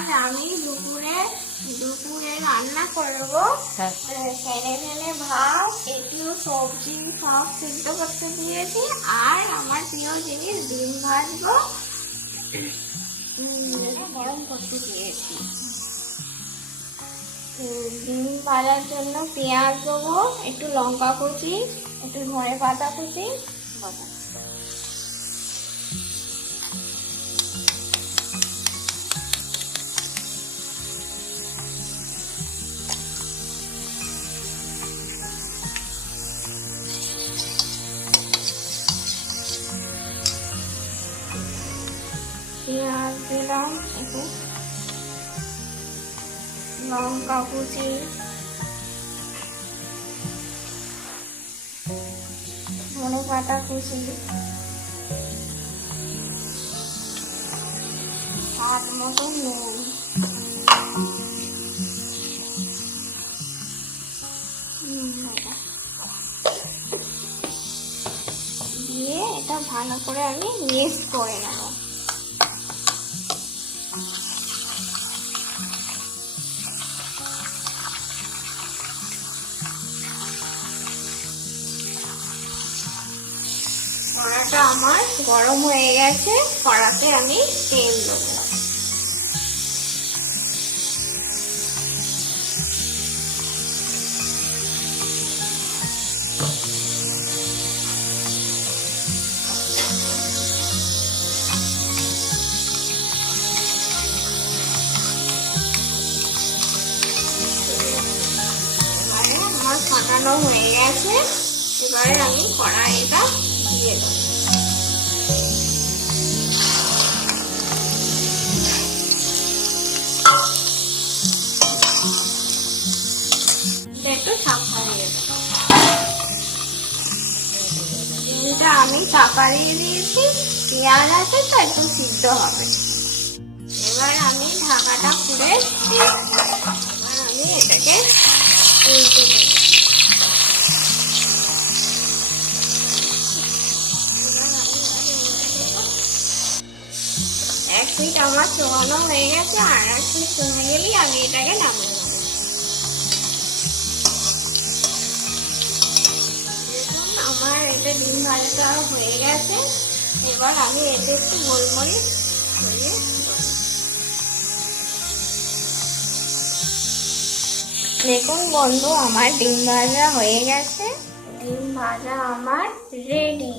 আজ আমি দুপুরে রান্না করব। ফেলে ফেলে ভাত, একটু সবজি সব সিদ্ধ করতে দিয়েছি, আর আমার প্রিয় জিনিস ডিম ভাজবো, গরম করতে দিয়েছি। ডিম ভাজার জন্য পেঁয়াজ দেবো, একটু লঙ্কা কুচি, একটু ধনে পাতা কুচি, পেঁয়াজ দিলাম, একটু লঙ্কা কুচি, ধনে পাতা কুচি, স্বাদ মতো নুন, দিয়ে এটা ভালো করে আমি মিক্স করে নেব। কড়াটা আমার গরম হয়ে গেছে, কড়াতে আমি তেল দেবো। আমার ফাটানো হয়ে গেছে, এবারে আমি কড়াইটা দিয়ে দেবো। একটু সাবধান দিয়ে দেবো। ডিমটা আমি চাপা দিয়ে দিয়েছি, পেঁয়াজ আছে তো একটু সিদ্ধ হবে। এবার আমি ঢাকাটা খুলে দিয়ে দেবো। এবার আমি এটাকে উল্টে দেবো। 1 মিনিট আমার চোখানো হয়ে গেছে, আর 1 মিনিট কমে গেলেই আমি এটাকে নামিয়ে নেবো। দেখুন আমার এটা ডিম ভাজাটা হয়ে গেছে, এবার আমি এতে একটু গোলমরিচ ছড়িয়ে দেবো। দেখুন বন্ধু, আমার ডিম ভাজা হয়ে গেছে, ডিম ভাজা আমার রেডি।